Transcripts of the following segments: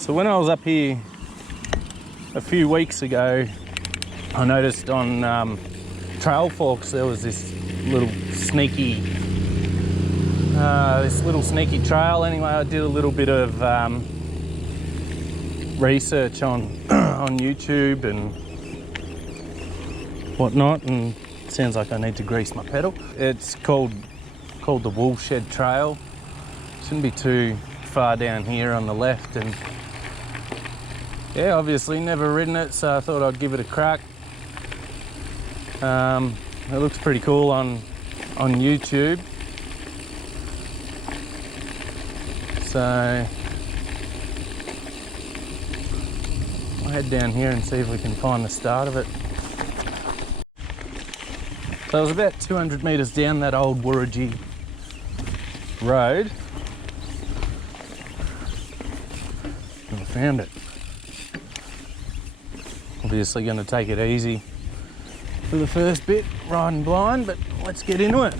So when I was up here a few weeks ago, I noticed on trail forks there was this little sneaky trail. Anyway, I did a little bit of research on on YouTube and whatnot, and it sounds like I need to grease my pedal. It's called the Woolshed Trail. Shouldn't be too far down here on the left, and yeah, obviously never ridden it, so I thought I'd give it a crack. It looks pretty cool on YouTube, so I'll head down here and see if we can find the start of it. So I was about 200 metres down that old Wodonga road and I found it. Obviously going to take it easy for the first bit, riding blind, but let's get into it.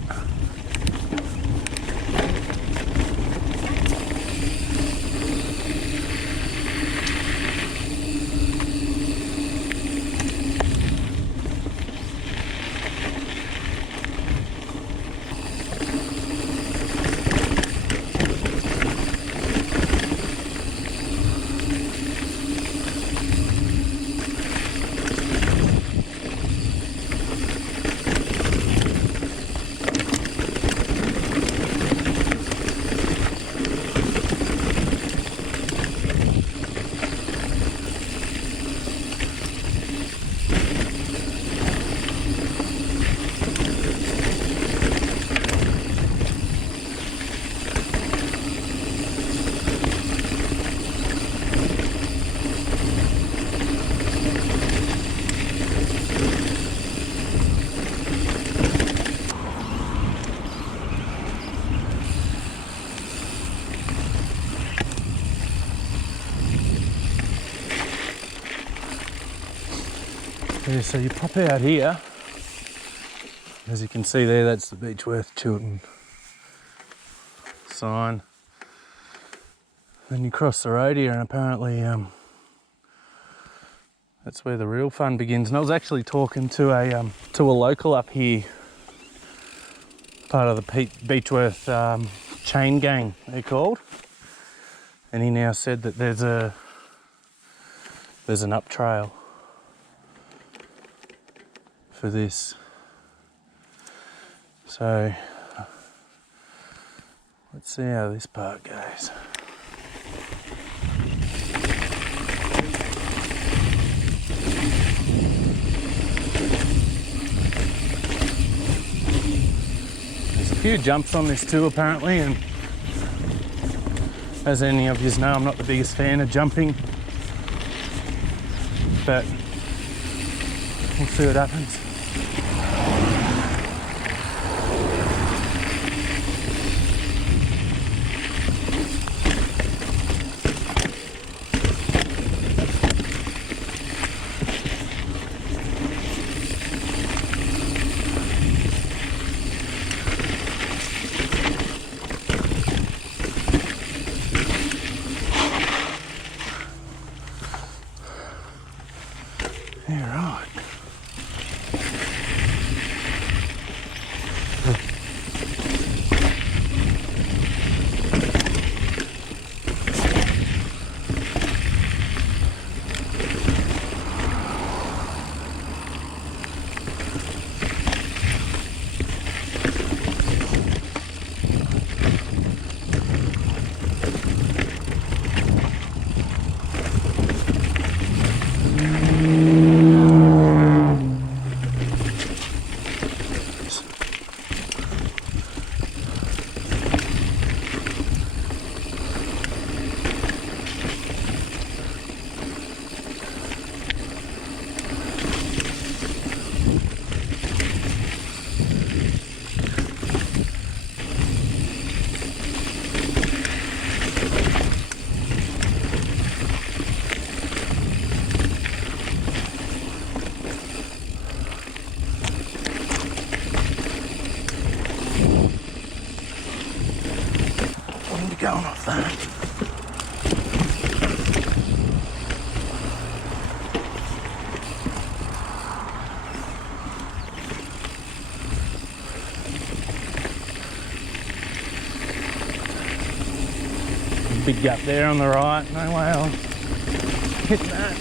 Yeah, so you pop out here, as you can see there, that's the Beechworth Chiltern sign. Then you cross the road here and apparently that's where the real fun begins. And I was actually talking to a local up here, part of the Beechworth chain gang they're called, and he now said that there's an up trail for this. So let's see how this part goes. There's a few jumps on this too apparently, and as any of you know, I'm not the biggest fan of jumping, but we'll see what happens. Yeah, right. Big gap there on the right. No way I'll hit that.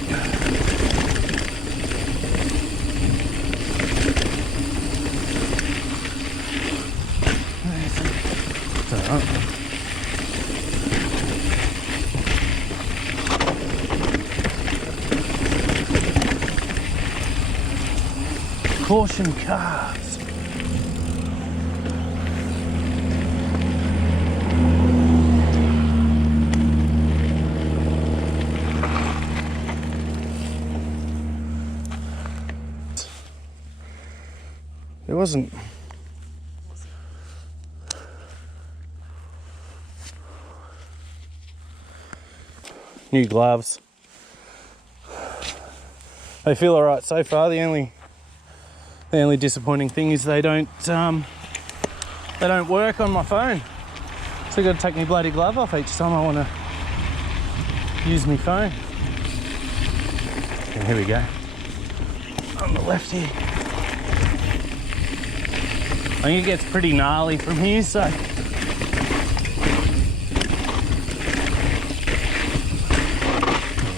It's all right. Caution cars. It wasn't. New gloves. They feel alright so far. The only disappointing thing is they don't work on my phone. So I've got to take my bloody glove off each time I want to use my phone. And here we go. On the left here. I think it gets pretty gnarly from here, so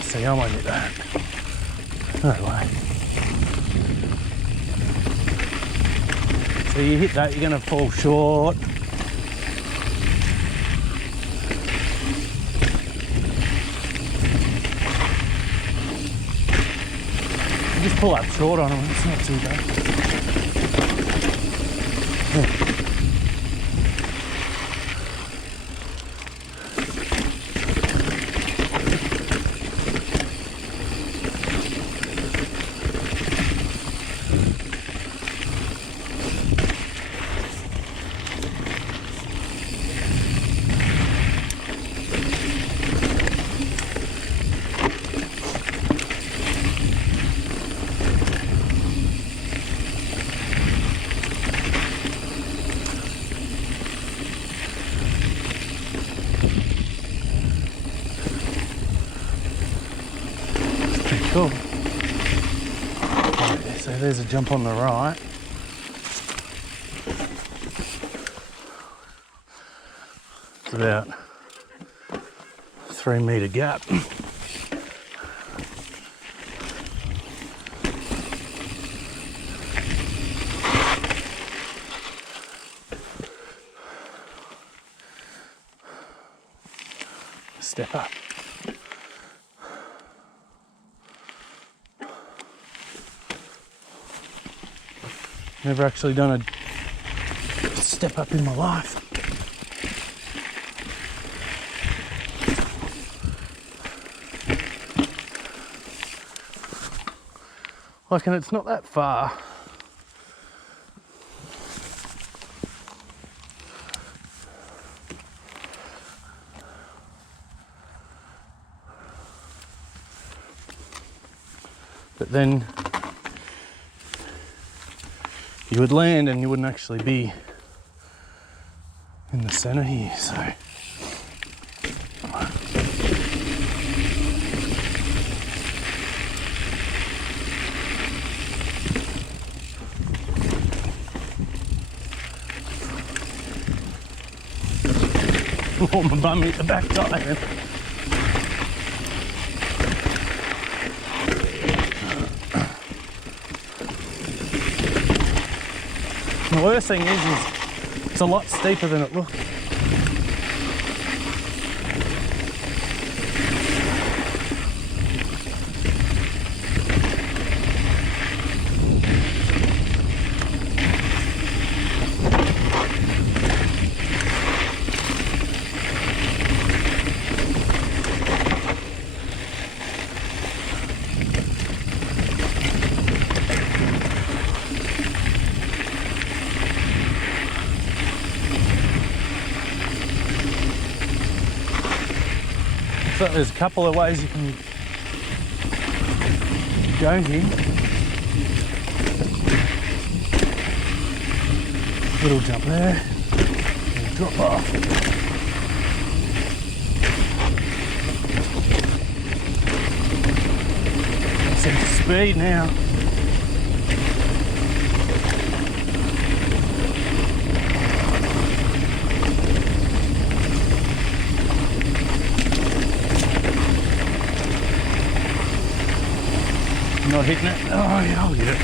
see, I won't do that. No way. So you hit that, you're going to fall short. You just pull up short on them, it's not too bad. Cool. Right, so there's a jump on the right. It's about 3 metre gap. Step up. Never actually done a step up in my life. Like, and it's not that far. But then you would land and you wouldn't actually be in the centre here, so. Oh, my bum hit the back tire. The worst thing is it's a lot steeper than it looks. So there's a couple of ways you can go here. Little jump there, little drop off. Some speed now. Not hitting it. Oh yeah, I'll get it.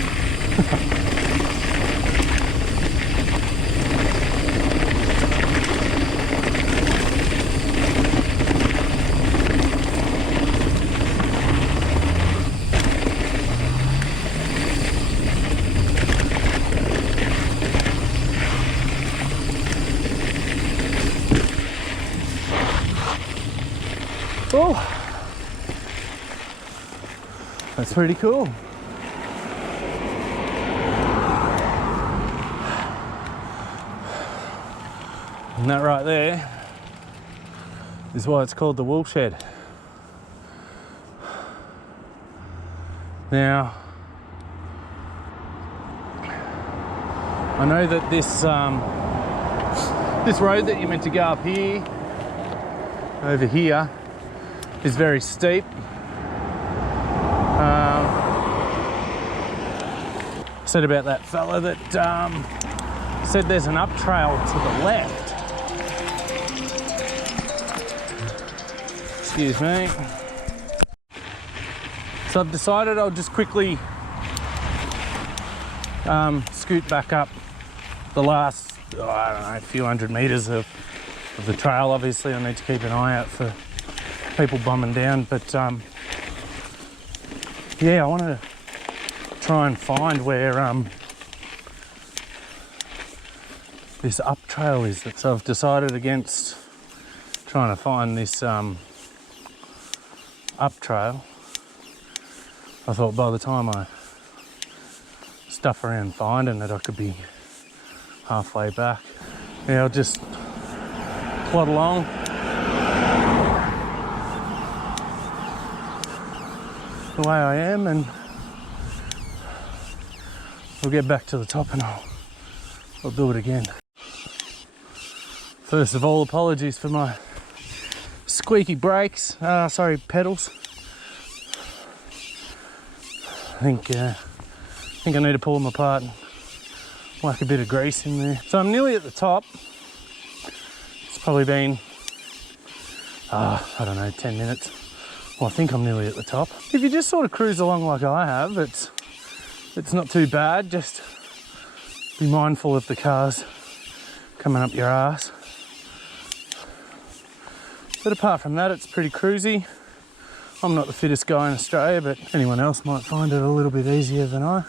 Oh, that's pretty cool. And that right there is why it's called the Woolshed. Now, I know that this road that you're meant to go up here, over here, is very steep. Said about that fella that said there's an up trail to the left. Excuse me. So I've decided I'll just quickly scoot back up the last, I don't know, few hundred meters of the trail. Obviously I need to keep an eye out for people bumming down, but yeah, I want to try and find where this up trail is. So I've decided against trying to find this up trail. I thought by the time I stuff around finding it, I could be halfway back. Yeah, I'll just plod along. The way I am, and we'll get back to the top and I'll do it again. First of all, apologies for my squeaky brakes, sorry, pedals. I think I need to pull them apart and whack a bit of grease in there. So I'm nearly at the top. It's probably been, I don't know, 10 minutes. Well, I think I'm nearly at the top. If you just sort of cruise along like I have, it's not too bad. Just be mindful of the cars coming up your ass. But apart from that, it's pretty cruisy. I'm not the fittest guy in Australia, but anyone else might find it a little bit easier than I.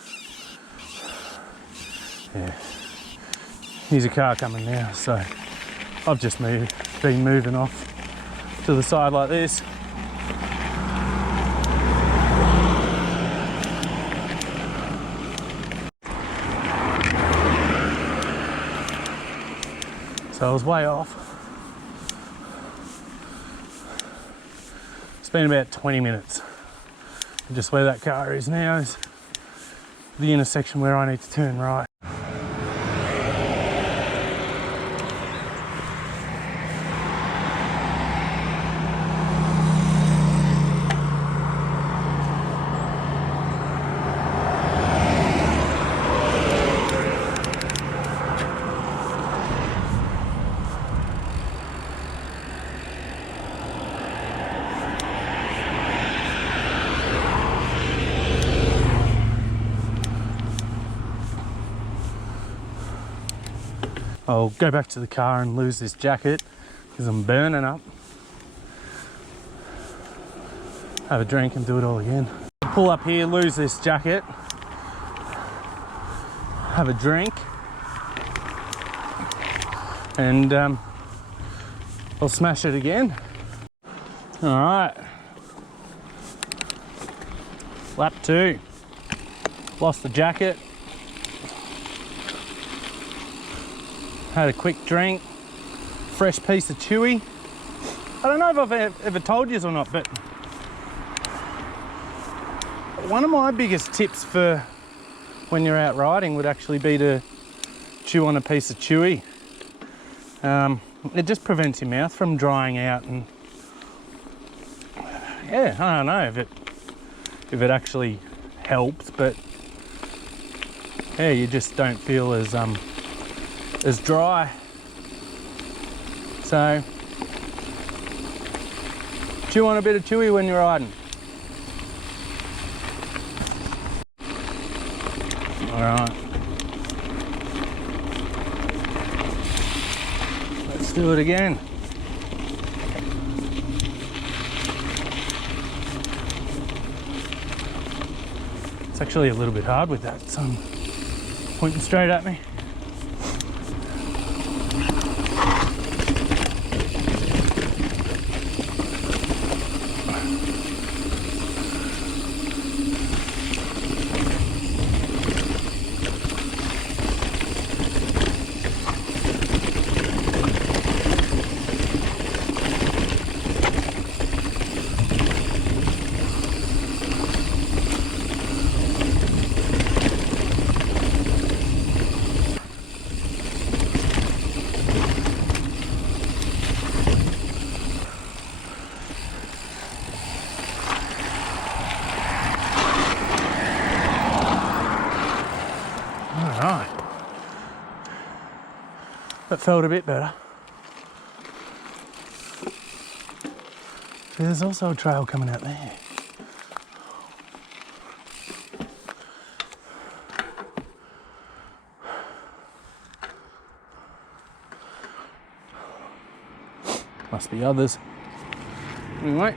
Yeah. Here's a car coming now, so I've just been moving off to the side like this. So I was way off. It's been about 20 minutes. And just where that car is now is the intersection where I need to turn right. I'll go back to the car and lose this jacket because I'm burning up. Have a drink and do it all again. Pull up here, lose this jacket, have a drink, and I'll smash it again. All right, lap 2. Lost the jacket. Had a quick drink, fresh piece of chewy. I don't know if I've ever told you or not, but one of my biggest tips for when you're out riding would actually be to chew on a piece of chewy. It just prevents your mouth from drying out, and yeah, I don't know if it actually helps, but yeah, you just don't feel as dry. So chew on a bit of chewy when you're riding. All right. Let's do it again. It's actually a little bit hard with that sun pointing straight at me. Alright, that felt a bit better. There's also a trail coming out there. Must be others. Anyway.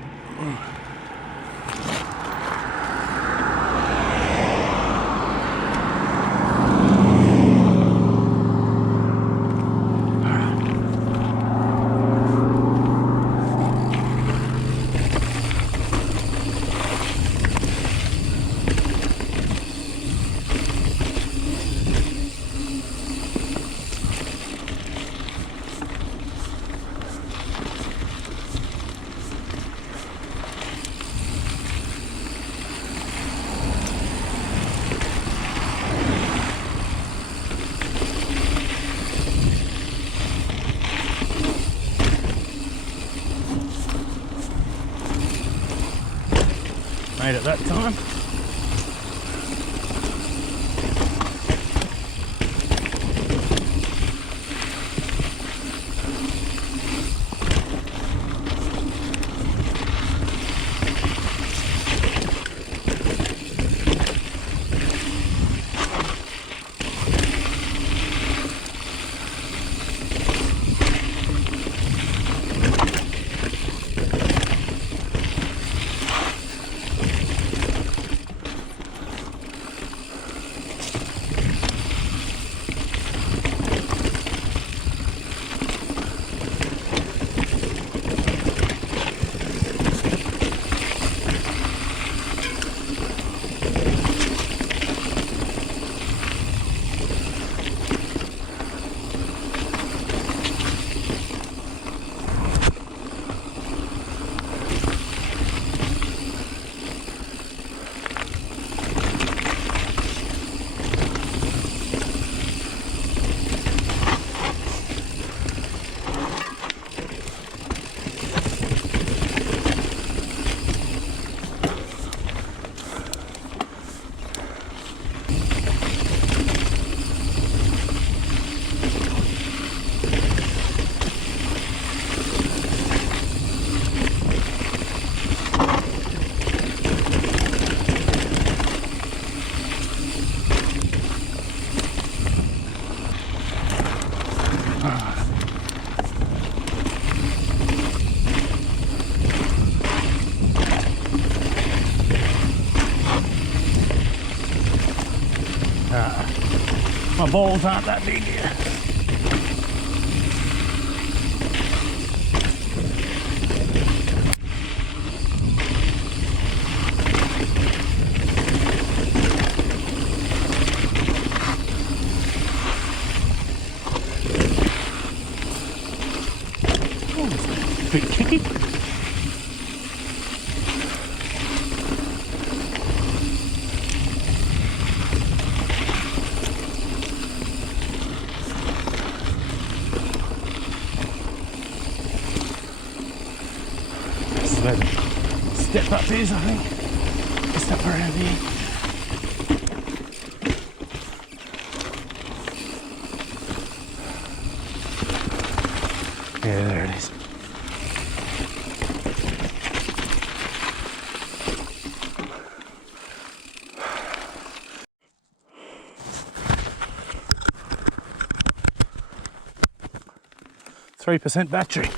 Made it that time. My balls aren't that big here. Oh, it's a bit kicky. Where the step up is, I think. Step around here. Yeah, there it is. 3% battery.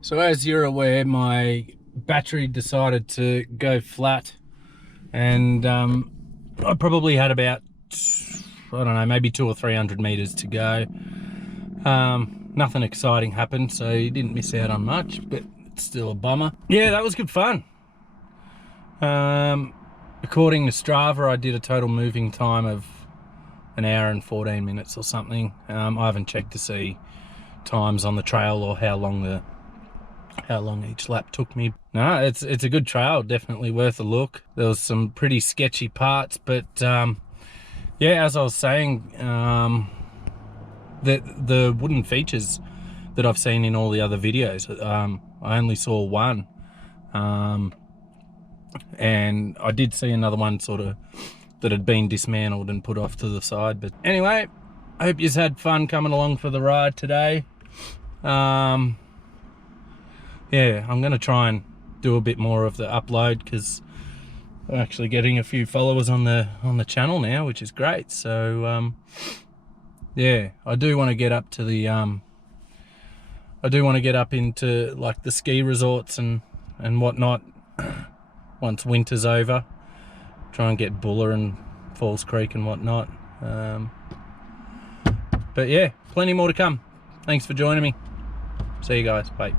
So as you're aware, my battery decided to go flat, and I probably had about, I don't know, maybe 200 or 300 meters to go. Nothing exciting happened, so you didn't miss out on much, but it's still a bummer. Yeah, that was good fun. According to Strava, I did a total moving time of 1 hour and 14 minutes or something. I haven't checked to see times on the trail or how long each lap took me. No, it's a good trail, definitely worth a look. There was some pretty sketchy parts, but yeah, as I was saying, the wooden features that I've seen in all the other videos, I only saw one, and I did see another one sort of that had been dismantled and put off to the side. But anyway, I hope you've had fun coming along for the ride today. Yeah, I'm going to try and do a bit more of the upload, because I'm actually getting a few followers on the channel now, which is great. So yeah, I do want to get up to the I do want to get up into like the ski resorts and whatnot once winter's over. Try and get Buller and Falls Creek and whatnot. But yeah, plenty more to come. Thanks for joining me. See you guys. Bye.